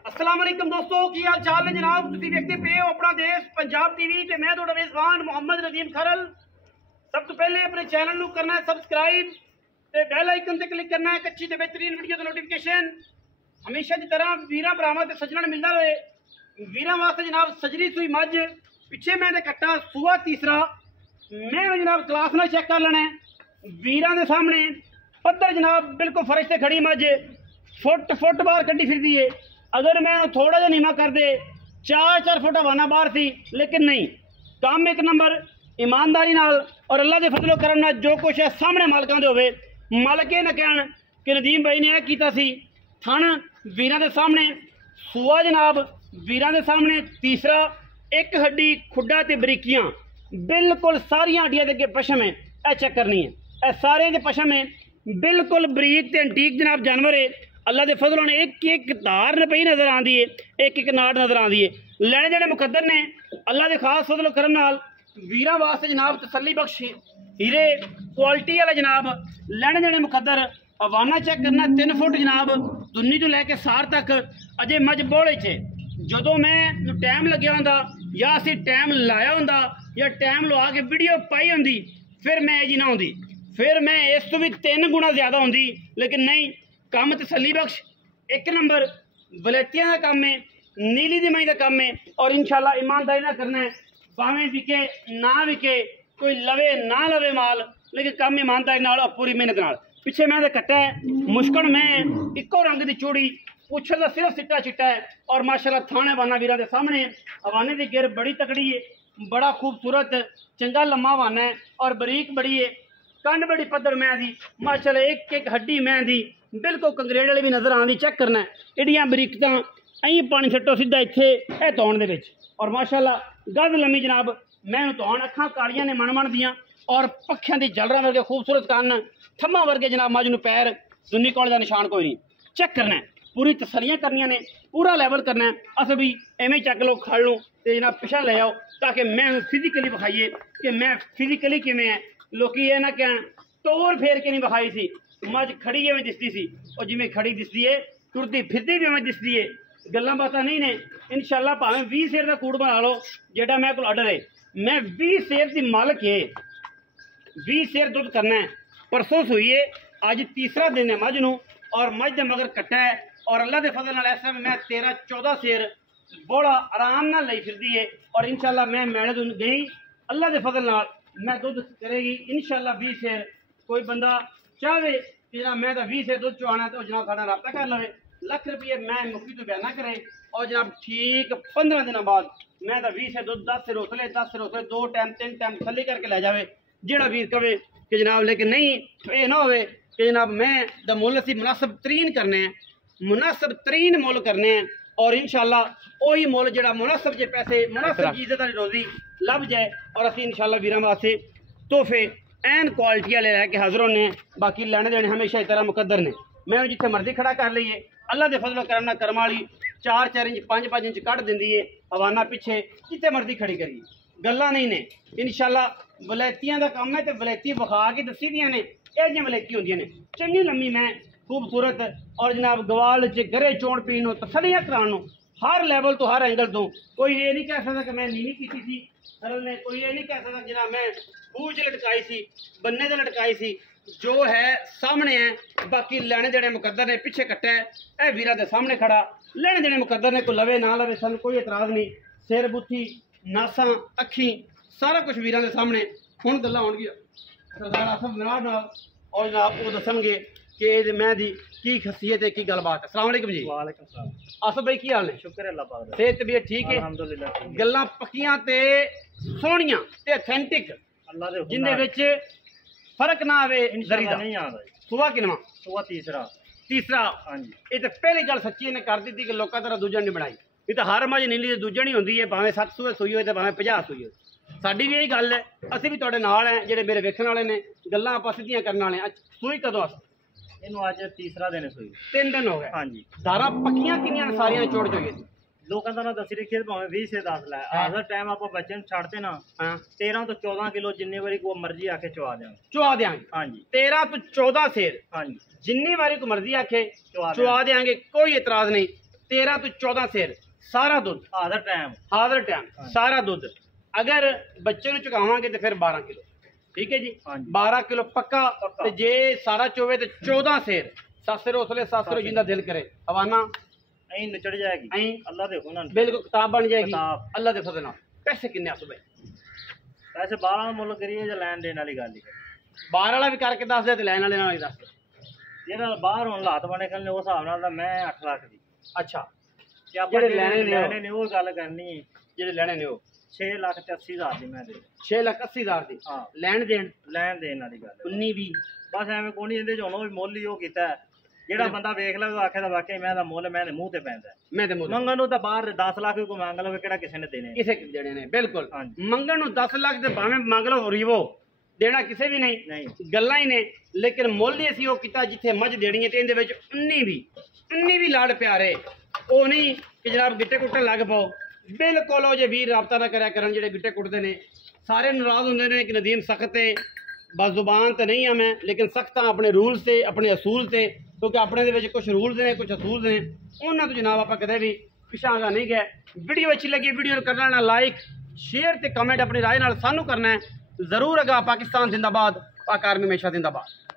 अस्सलाम वालेकुम दोस्तों, की हाल चाल है जनाब। तुसीं देखते पे हो अपना देश पंजाब टीवी ते मैं तुहाडा मेज़बान मोहम्मद नदीम खरल। सब तो पहले अपने चैनल नूं करना है सबसक्राइब ते बैल आइकन ते क्लिक करना है अच्छी ते बेहतरीन वीडियो दी नोटिफिकेशन हमेशा की तरह वीरां भरावां ते सज्जणां नूं मिलदा रहे। वीरां वास्ते जनाब सजरी सुई मझ पिछे मैं ते कट्टा सूआ तीसरा मैं जनाब क्लास नाल चेक कर लेना है। वीरां दे सामने पत्थर जनाब बिल्कुल फर्श ते खड़ी मझ फुट बाहर कड्डी फिरदी है। अगर मैं थोड़ा जा नीवा कर दे 4 फुट हवाना बाहर थी, लेकिन नहीं, काम एक नंबर ईमानदारी नाल और अल्लाह के फजलो करम नाल जो कुछ है सामने मालकां दे होवे। मालक ये ना कहन कि नदीम भाई ने यह कीता सी। थण वीरां दे सामने सूआ जनाब, वीरां दे सामने तीसरा, एक हड्डी खुड्डा ते बरीकियां बिल्कुल सारियां हड्डियां दे अगे पशम है। यह चेक करनी है, यह सारे दे पशम है, बिल्कुल बरीक ते अंटीक जनाब जानवर है। अल्लाह के फजलों ने एक एक धार नपई नजर आती है, एक एक नाड़ नजर आती है। लैने देने मुकद्दर ने अल्लाह के खास फजलो करम नाल वीरां वास्ते जनाब तसल्ली बख्श हीरे क्वालिटी वाले जनाब लैने देने मुकद्दर। हवाना चेक करना 3 फुट जनाब दुन्नी तो लैके सार तक अजे मझ बोले च जो मैं टाइम लग्या होंदा या असी टाइम लाया होंदा या टाइम लवा के वीडियो पाई होंदी फिर मैं जी ना आउंदी, फिर मैं इस तो भी 3 गुणा ज्यादा होंदी। लेकिन नहीं, काम तसल्ली बख्श एक नंबर वलैतियां का काम है, नीली दी मई का काम है और इंशाल्लाह ईमानदारी ना करना है। भावें विके ना विके, कोई लवे ना लवे माल, लेकिन काम ईमानदारी नाल और पूरी मेहनत नाल। पिछे मैं कट्टा है मुश्किल में इको रंग की चूड़ी पुछ का सिर्फ सिट्टा चिट्टा है और माशाल्लाह थाने हवाना वीरां दे सामने हवाने की गिर बड़ी तकड़ी है, बड़ा खूबसूरत चंगा लम्मा हवाना है और बरीक बड़ी है। कंड बड़ी पद्धर मैं दी माशाल्लाह, एक एक हड्डी मैं दी बिल्कुल कंगरेड़ वाली भी नजर आती। चेक करना एडियां बरीकतां अं पानी सट्टो सीधा इत्थे ए धौन दे विच और माशाल्लाह गद लम्मी जनाब मैं धौन अखां कालियां ने मन दियां और पक्खियां दी जलरां वर्गे खूबसूरत कन्न थम्मा वर्गे जनाब मज नूं पैर दुन्नी कौले दा निशान कोई नहीं। चेक करना है, पूरी तसलियां करनियां ने, पूरा लैवल करना है। अस भी एवें चक लो खड़ लो तो जनाब पिछा ले आओ ताकि मैं फिजिकली विखाइए कि मैं फिजिकली किवें है। लोग ये ना कहन तोड़ फेर के नहीं विखाई सी, मझ खड़ी एवं दिसती सी और जिमें खड़ी दिसती है टुरती फिरती भी एवं दिसती है। गल्लां बातां नहीं ने। इंशाल्लाह भावें 20 शेर का कूड़ बना लो जेड़ा मैं को ऑर्डर है, मैं 20 शेर की मालक है। 20 शेर दुध करना है। परसों सुई है, अज तीसरा दिन है मझ नूं और मझ दे मगर कट्टा है और अल्लाह के फजल नाल इस समय मैं 13-14 शेर बड़ा आराम नाल लई फिरदी है और इंशाल्लाह मैं मैले दून गई अल्लाह के फजल नाल मैं दुध करेगी इंशाल्लाह 20 शेर। कोई बंदा चाहे कि जनाब मैं तो 20 शेर दुध चुआना तो जनाब साढ़ा रब्ता कर लवे, लख रुपये मैं मुखी तो बयाना करे और जनाब ठीक 15 दिन बाद मैं तो 20 शेर दुध 10 शेर उतले 2 टाइम 3 टाइम थली करके लै जाए जेड़ा वीर कवे कि जनाब। लेकिन नहीं, ये ना हो कि जनाब मैं द मुल असी मुनासब तरीन करने हैं, मुनासब तरीन मुल करने हैं और इंशाल्लाह वही मुल जो मुनासब जे पैसे मुनासब चीज़ वाली रोजी लभ जाए और असी इंशाल्लाह वीरां वास्ते तोहफे एन क्वालिटी वाले लैके हाजिर होने। बाकी लैने देने हमेशा इस तरह मुकद्दर ने। मैं जिथे मर्जी खड़ा कर लीए अल्लाह के फजलो करम नाल करम वाली 4-4 इंच 5-5 इंच कट देंदी है। हवाना पिछे जिथे मर्जी खड़ी करिए, गल्लां नहीं ने। इंशाल्लाह वलैतियां का काम है तो वलैती विखा के दसी दियां ने, यह जिहियां वलैती होंदियां ने। चंगी लम्मी मैं खूबसूरत और जनाब गवाल च गरे चोण पीन तसलियां कराने हर लैवल तो हर एंगल तो। कोई ये नहीं कह सकता कि मैं नीवी की थी सरल ने, कोई ये नहीं कह सकता जनाब मैं बूझ लटकाई सी बन्ने से लटकाई सी। जो है सामने है, बाकी लैने देने मुकद्दर ने। पिछे कट्टा है यह वीरा के सामने खड़ा, लैने देने मुकद्दर ने। कोई लवे ना लवे सन कोई एतराज़ नहीं। सिर बुत्थी नासा अखी सारा कुछ वीरा के सामने। हुण गल्लां होणगियां सरदार आसफ मराड़ नाल और जनाब वो दसणगे कि मैं दी की खसीयत है की गलबात है। अस्सलाम वालेकुम जी। वालेकुम सलाम। आसफ भाई की हाल है? शुक्र है अल्लाह पाक दा। सेहत तबीयत ठीक है? अल्हम्दुलिल्लाह। गल्लां पक्कियां ते सोहणियां ते ऑथेंटिक अल्लाह दे जिंदे विच फर्क ना आवे जरी दा नहीं आंदा। सुबह किनवा सुबह तीसरा। हां जी, ये तो पहली गल सच्ची ने कर दी कि लोकां तरह दूजा नहीं बनाई। ये तो हर मज नीली दूजा नहीं होंदी है, भावें 7 सूए सुई होए ते भावें 50 सुई होए। साडी भी यही गल है, असी भी तुहाडे नाल हैं जेडे मेरे वेखण वाले ने गल्लां आपां सीधियां करन वाले। सूई कदों अस इनू अज तीसरा दिन सुई 3 दिन हो गए। हां जी। धारा पक्कियां किनियां सारियां चोड़ चोइए लोगों का ना दसी रखिए भावें 20 से 10 लै हर टाइम आप बच्चे छड़ते ना। हाँ 13 तो 14 किलो जिन्नी बारी को मर्जी आके चुआ देंगे। चुआ देंगे। हाँ जी। 13 तो 14 शेर हाँ जी, जिन्नी बारी को मर्जी आखे चुआ चुआ देंगे, कोई एतराज नहीं। 13 ਤੋਂ 14 ਸੇਰ ਸਾਰਾ ਦੁੱਧ ਹਾਜ਼ਰ ਟਾਈਮ ਹਾਜ਼ਰ ਟਾਈਮ ਸਾਰਾ ਦੁੱਧ। ਅਗਰ ਬੱਚੇ ਨੂੰ ਚੁਕਾਵਾਂਗੇ ਤੇ ਫਿਰ 12 ਕਿਲੋ, ਠੀਕ ਹੈ ਜੀ, ਹਾਂਜੀ। 12 ਕਿਲੋ ਪੱਕਾ। ਤੇ ਜੇ ਸਾਰਾ ਚੋਵੇ ਤੇ 14 ਸੇਰ ਸਾਸਰ ਉਸਲੇ ਸਾਸਰ ਜਿੰਦਾ ਦਿਲ ਕਰੇ ਹਵਾਨਾ ਐਂ ਨਿਚੜ ਜਾਏਗੀ, ਐਂ ਅੱਲਾ ਦੇ ਹੁਕਮ ਨਾਲ ਬਿਲਕੁਲ ਕਿਤਾਬ ਬਣ ਜਾਏਗੀ ਕਿਤਾਬ। ਅੱਲਾ ਦੇ ਫਜ਼ਲ ਨਾਲ। ਪੈਸੇ ਕਿੰਨੇ ਆਸੂ ਭਾਈ? ਪੈਸੇ 12 ਮੁੱਲ ਕਰੀਏ ਜਾਂ ਲੈਣ ਦੇਣ ਵਾਲੀ ਗੱਲ ਹੀ। ਬਾਹਰ ਵਾਲਾ ਵੀ ਕਰਕੇ ਦੱਸ ਦੇ ਤੇ ਲੈਣ ਵਾਲੇ ਨਾਲ ਵੀ ਦੱਸ ਦੇ। ਜਿਹੜਾ ਬਾਹਰ ਹੁਣ ਹਾਲਾਤ ਬਣੇ ਖਲਨੇ ਉਸ ਹਿਸਾਬ ਨਾਲ ਤਾਂ ਮੈਂ 8 ਲੱਖ ਦੀ। ਅੱਛਾ, ਤੇ ਆਪਾਂ ਜਿਹੜੇ ਲੈਣੇ ਨੇ ਉਹ ਗੱਲ ਕਰਨੀ ਹੈ। ਜਿਹੜੇ ਲੈਣੇ ਨੇ ਉਹ 6,80,000 ਦੀ ਮੈਂ ਦੇ 6,80,000 ਦੀ ਹਾਂ ਲੈਣ ਦੇਣ ਲੈਣ ਦੇਣ ਵਾਲੀ ਗੱਲ। 19-20 ਬਸ ਐਵੇਂ ਕੋਈ ਨਹੀਂ, ਇਹਦੇ ਚ ਹੁਣ ਉਹ ਵੀ ਮੁੱਲ ਹੀ ਉਹ ਕੀਤਾ ਹੈ। ਜਿਹੜਾ ਬੰਦਾ ਵੇਖ ਲਵੇ ਉਹ ਆਖੇ ਦਾ ਵਾਕਈ ਮੈਂ ਦਾ ਮੁੱਲ ਮੈਂ ਦੇ ਮੂੰਹ ਤੇ ਪੈਂਦਾ। ਮੈਂ ਤੇ ਮੁੱਲ ਮੰਗਣ ਨੂੰ ਤਾਂ ਬਾਹਰ 10 ਲੱਖ ਵੀ ਕੋਈ ਮੰਗ ਲਵੇ, ਕਿਹੜਾ ਕਿਸੇ ਨੇ ਦੇਣੇ। ਕਿਸੇ ਦੇਣੇ ਨੇ ਬਿਲਕੁਲ। ਹਾਂਜੀ। ਮੰਗਣ ਨੂੰ 10 ਲੱਖ ਤੇ ਭਾਵੇਂ ਮੰਗ ਲਓ ਰੀਵੋ, ਦੇਣਾ ਕਿਸੇ ਵੀ ਨਹੀਂ, ਗੱਲਾਂ ਹੀ ਨੇ। ਲੇਕਿਨ ਮੁੱਲ ਹੀ ਅਸੀਂ ਉਹ ਕੀਤਾ ਜਿੱਥੇ ਮੱਝ ਦੇਣੀ ਹੈ ਤੇ ਇਹਦੇ ਵਿੱਚ 19 ਵੀ ਲਾੜ ਪਿਆਰੇ। ਉਹ ਨਹੀਂ ਕਿ ਜਨਾਬ ਗਿੱਟੇ ਕੁੱਟਣ ਲੱਗ ਪਾਓ। ਬਿਲਕੁਲ ਉਹ ਜੇ ਵੀਰ ਰਾਬਤਾ ਨਾ ਕਰਿਆ ਕਰਨ ਜਿਹੜੇ ਗਿੱਟੇ ਕੁੱਟਦੇ ਨੇ। ਸਾਰੇ ਨਾਰਾਜ਼ ਹੁੰਦੇ ਨੇ ਕਿ ਨਦੀਮ ਸਖਤ ਹੈ, ਬਸ ਜ਼ੁਬਾਨ ਤੇ ਨਹੀਂ ਆ ਮੈਂ, ਲੇਕਿਨ ਸਖਤ ਹਾਂ ਆਪਣੇ ਰੂਲਸ ਤੇ ਆਪਣੇ ਅਸੂਲ ਤੇ, ਕਿਉਂਕਿ ਆਪਣੇ ਦੇ ਵਿੱਚ ਕੁਝ ਰੂਲਸ ਨੇ ਕੁਝ ਅਸੂਲ ਨੇ, ਉਹਨਾਂ ਤੋਂ ਜਨਾਬ ਆਪਾਂ ਕਦੇ ਵੀ ਪਿਛਾਂਗਾ ਨਹੀਂ ਗਏ। ਵੀਡੀਓ ਅੱਛੀ ਲੱਗੀ ਵੀਡੀਓ ਨੂੰ ਕਰਨਾ ਨਾ ਲਾਈਕ ਸ਼ੇਅਰ ਤੇ ਕਮੈਂਟ ਆਪਣੀ ਰਾਏ ਨਾਲ ਸਾਨੂੰ ਕਰਨਾ ਹੈ ਜ਼ਰੂਰ। ਅਗਾ ਪਾਕਿਸਤਾਨ ਜ਼ਿੰਦਾਬਾਦ, ਪਾਕ ਆਰਮੀ ਹਮੇਸ਼ਾ ਜ਼ਿੰਦਾਬਾਦ।